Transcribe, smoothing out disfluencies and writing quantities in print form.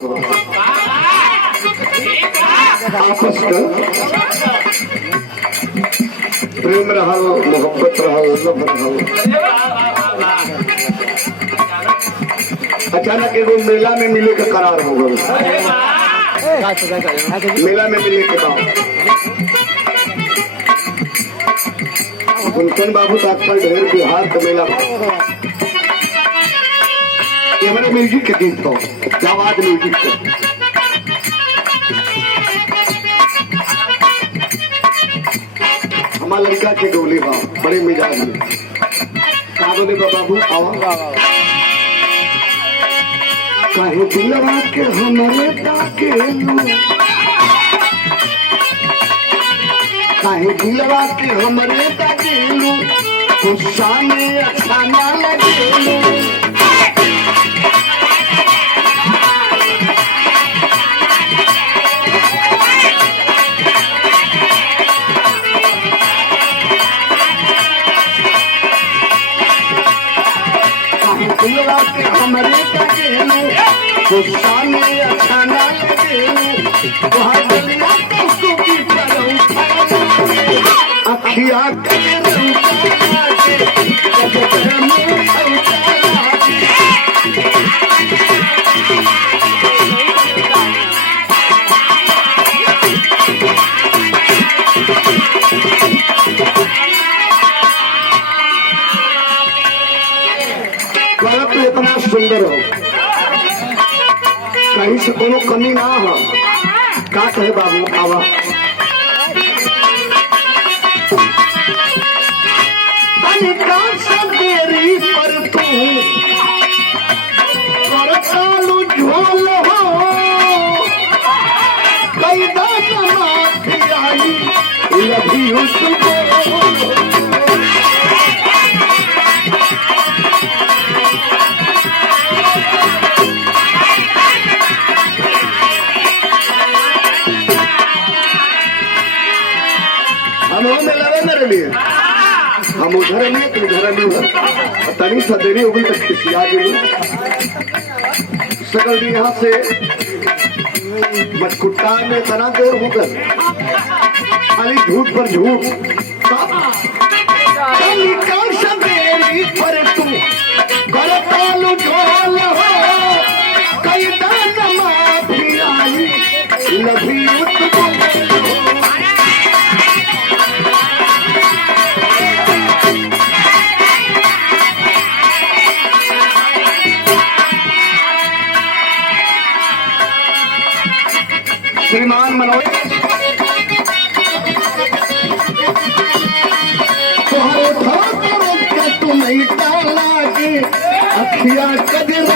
आपस का प्रेम रहा, मोहब्बत रहा, लव रहा। अचानक एगो मेला में मिले का करार हो गया। मेला में मिले के बाद गुलशन बाबू तो आजकल ढेर बिहार का मेला ये हमारे म्यूजिक के गीत को आवाज म्यूजिक को हमारा लड़का के गोली बा बड़े मिजाज में का बोले बाबू आवा काहे दिलवा के हमरे ताके लू काहे दिलवा के हमरे ताके लू गुस्सा में अच्छा ना लगे हमारे गुस्सा में अच्छा ना लगे अखिया इतना सुंदर हो कहीं से कोनो कमी ना हो का कहे बाबू आवा देरी पर तू चालू झोल हो कई दाई लभी उसको हम उधर नहीं तुम उधर नहीं हो तनी सा देरी हो गई तक खिसिया गेलू सकल भी यहाँ से मटकुट्टा में तना देर हो गए खाली झूठ पर झूठ कौन सा देरी पर तुम करतालू झोल हो कई दान माफी आई लभी श्रीमान मनोज तुम नहीं डाला अखिया कदर